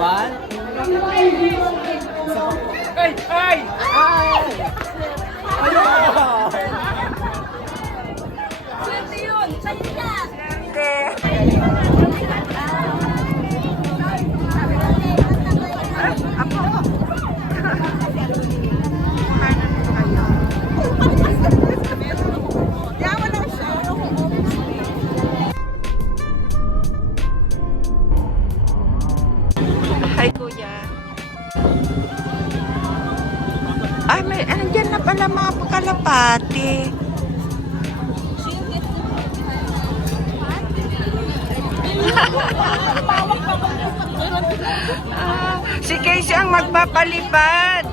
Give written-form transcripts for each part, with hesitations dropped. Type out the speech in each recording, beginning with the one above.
One. Ay! Ay! Ay! Ayun! Swerte yun! Sa'yo na! Hi, Kuya. Ay, may, andyan na pala mga kalapati. Si Casey ang magpapalipad.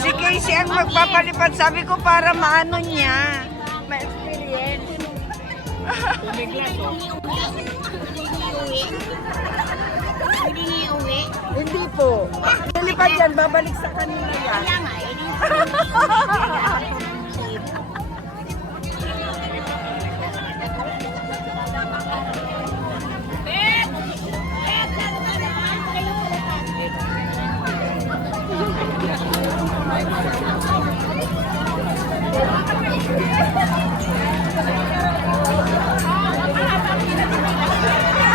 Si Casey ang magpapalipad. Sabi ko para maano niya. Ma-experience. Hindi po. Lilipad yan. Babalik sa kanila yan.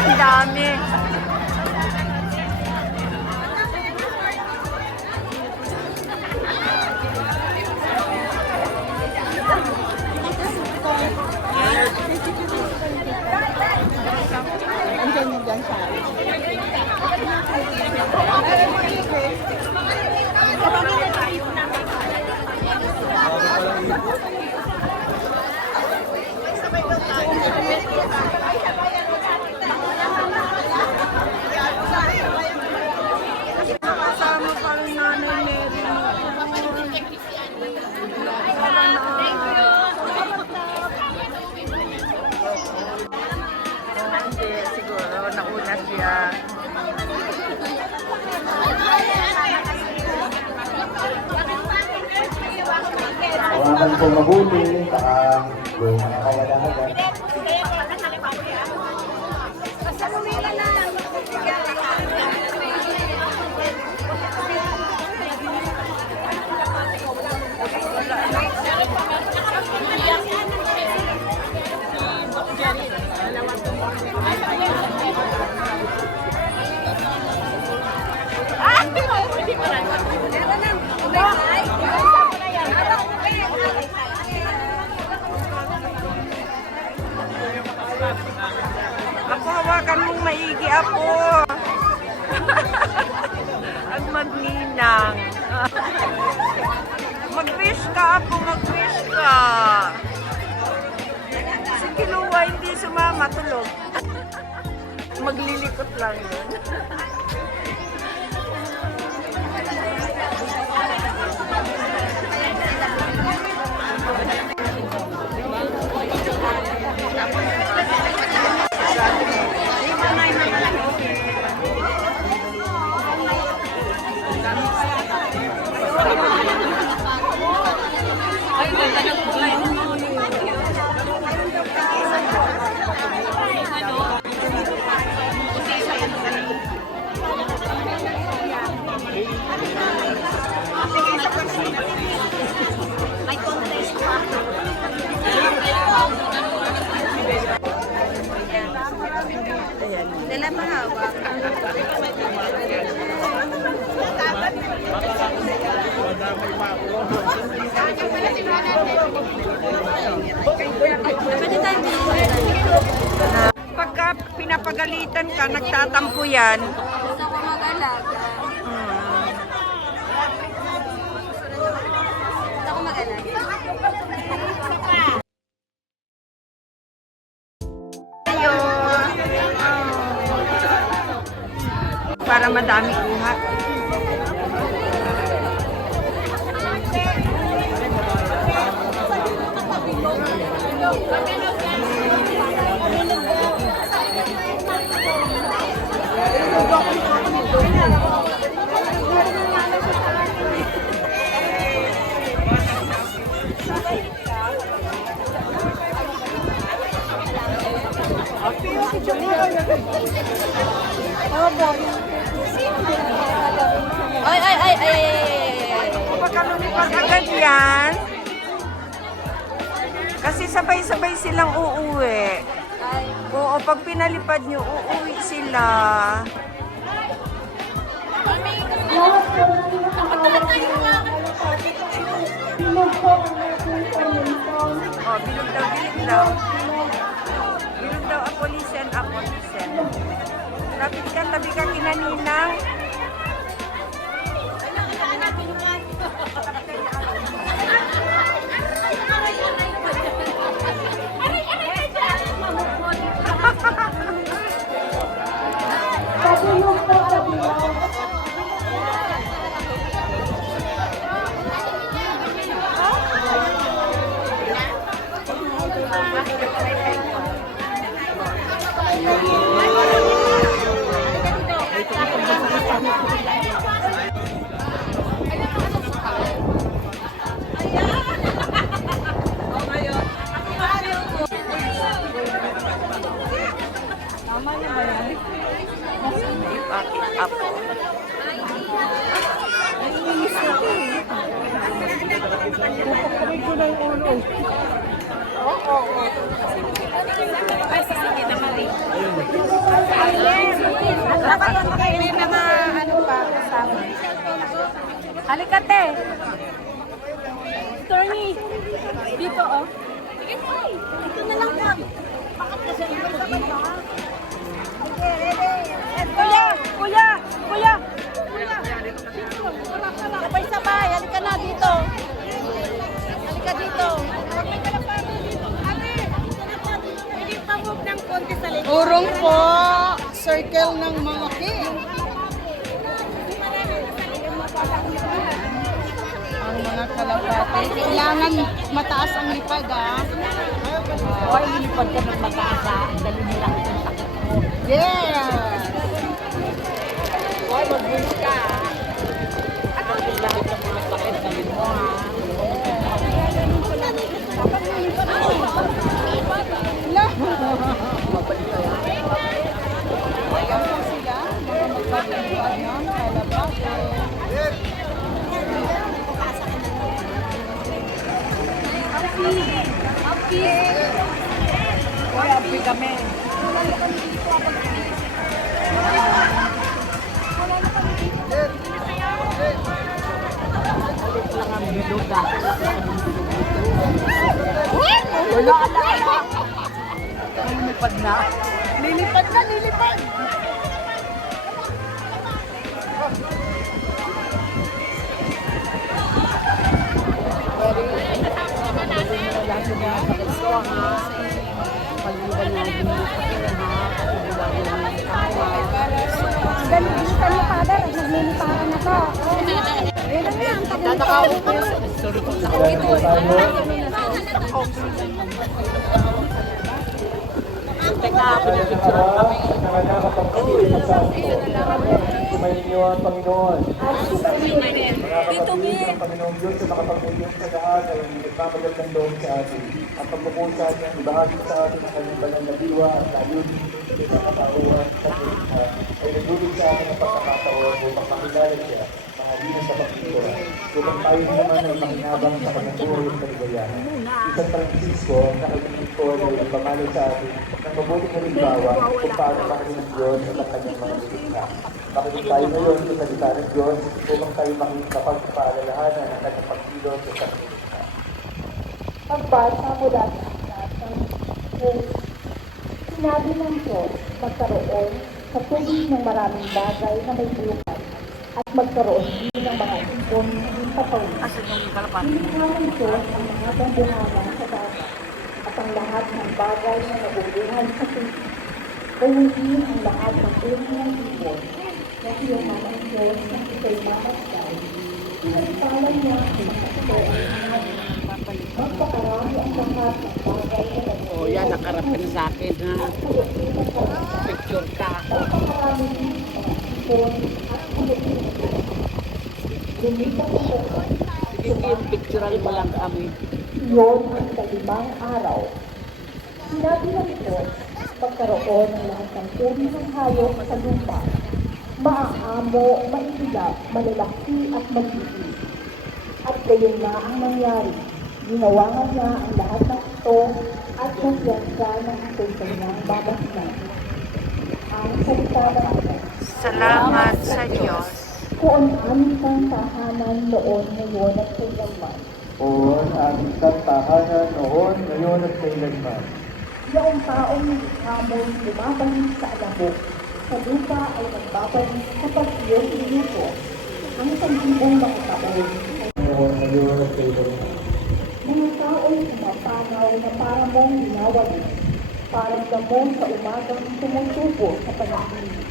Ang dami. Kasama pa rin Nanay Mary. Hindi, siguro nauna siya. Tawagan po mabuti, saka yung nakawala-hala. Ako, hawakan mong maigi ako. At magninang. Mag-wish ka ako, mag-wish ka. Si Kiluwa hindi sumama, tulog. Maglilikot lang yun. Dala mahawak. Pagka pinapagalitan ka, nagtatampo yan. Gusto ko mag-alaga. Gusto ko mag-alaga. Para madami kuha. Okay. Ay, ay, ay, ay. Baka lumipas agad yan. Kasi sabay-sabay silang uuwi. Oo, pag pinalipad nyo, uuwi sila. Oh, bilog daw, bilog daw. Bilog daw, apolisen, apolisen. Lapit ka, tabi ka kinaninang. Bakit apo? Halika, te. Attorney, dito, oh. Dito na lang lang. Kuya, kuya, kuya. Sabay-sabay, halika na dito. Halika dito. Pwede pa-move ng konti sa likod. Urong po, circle ng mga ang mga kalapate. Kailangan mataas ang lipad, ha? Hoy, lipad ka ng mataas, ha? Dali mo lang itong takot mo. Yeah! Hoy, mag-move ka, ha? At ang lahat ng mga sakit sa mo, ha? Hoy, api kami. Lilipad na. Lilipad na, lilipad! Dalitan mo, Father. Nagliliparan na to. Ayun lang yan. Tatakawin ko yun. Ayan po tayo. Nakakapagpapit sa atin. Sumayin niyo ang Panginoon. Dito, Mi. Ang Panginoon Diyos na makapag-iyon sa lahat ay nagmamagal ng loob sa atin. Ang pagpupusa niya, ibahagi sa atin ang kanyang banal na diwa at layunin sa katauhan sa Pilipinas ay nagdulog sa atin ang pagkakataon upang makilala siya, mahalina sa pagkikura, upang tayo naman ay makinabang sa kanyang buhay at kaligayahan. Isang Francisco na kanyang lingkod ay nagpamalo sa atin ng mabuting halimbawa kung paano mahalin ng Diyos at ang kanyang mga nilikha. Makinig tayo ngayon sa salita ng Diyos upang tayo makapagpaalalahanan ang kanyang pagkilos sa sanlilikha. Pagbasa mula sa aklat ng sinabi ng Diyos, magkaroon sa tubig ng maraming bagay na may buhay at magkaroon din ng mga ipon na hindi papawin. Nilikha ng Diyos ang mga bambuhanan sa dagat at ang lahat ng bagay na nabubuhay sa tubig. Gayun din ang lahat ng uri ng ipon na iyaman ang Diyos na ito'y mamasday. Pinagpalan niya ang mga ito ay magpakarami ang lahat ng bagay na nabubuhay. O yan, nakarap ka na sa akin, ha? Picture ka. Magpakarami din ang ipon at kumutin. Lumipat ako. Sige, picturean mo lang kami. Iyon ang kalimang araw. Sinabi ng Diyos, magkaroon ng lahat ng uri ng hayop sa lupa. Maaamo, maigilap, malalaki at magiging. At gayon nga ang nangyari. Ginawa nga niya ang lahat ng ito at nagyan siya ng ito'y kanyang babasnan. Ang salita ng Diyos. Salamat sa Diyos. Kung aming kang tahanan noon, ngayon at kailanman. O ang aming tahanan noon, ngayon at kailanman. Noong taong hamon lumabalik sa alabok, sa lupa ay nagbabalik kapag iyon inupo. Ang sanggibong mga taon ay Noon, ngayon at kailanman. mga tao'y pumapanaw na para mong ginawali. Parang damon sa umagang tumutubo sa panaginip.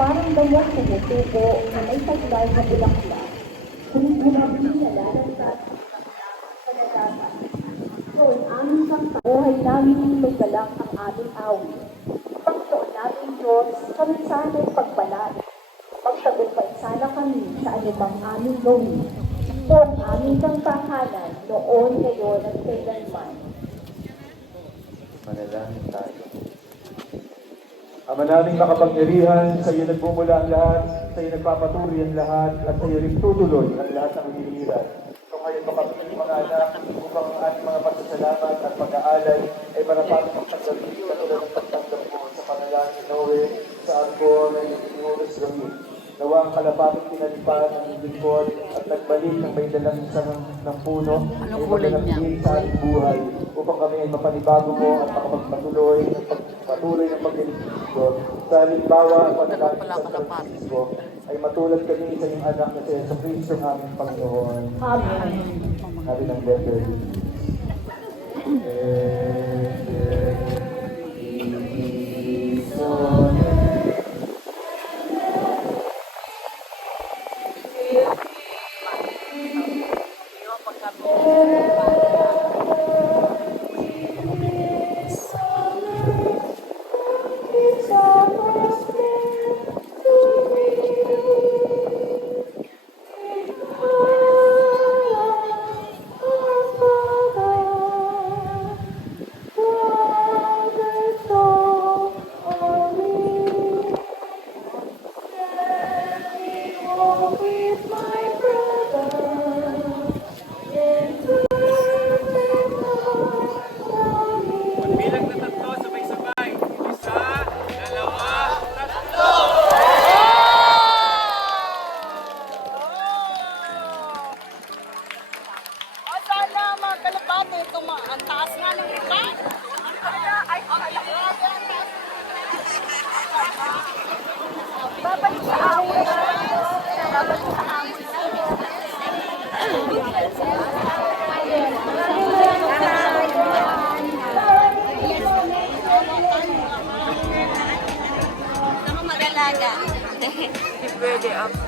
Parang damon tumutubo na may taglay na bulaklak. Kung gumabi na lalansat sa nagata. Noon aming sang buhay namin may galang ang aming awit. Panginoon namin Diyos, kami sana'y pagbalat. Magtagumpay sana kami sa anumang aming gawin. Kung aming kang tahanan, noon, ngayon, at kailanman. Manalangin tayo. Ama naming makapangyarihan, sa iyo nagmumula ang lahat, sa iyo nagpapatuloy ang lahat, at sa iyo rin tutuloy ang lahat ng hinihiran. Kung ngayon makapili mga anak, upang ang ating mga pasasalamat at pag-aalay ay marapatang magtanggapin katulad ng pagtanggap mo sa pangalan ni Noe, sa Arcon, ay nagtinulis gamit. Nawa ang kalapatang pinalipan ng lingkod at nagbalik ng may dalang isa ng puno ay maganapin sa ating buhay upang kami ay mapanibago mo at makapagpatuloy ng pagliligtas ko. Sa halimbawa at panalangin sa Francisco ay matulad kami sa iyong anak na si Jesucristo ang aming Panginoon. Amen. Sabi ng letter. Ang taas nga ng iba. Babalik sa awit. Babalik sa awit. Hindi pwede ako.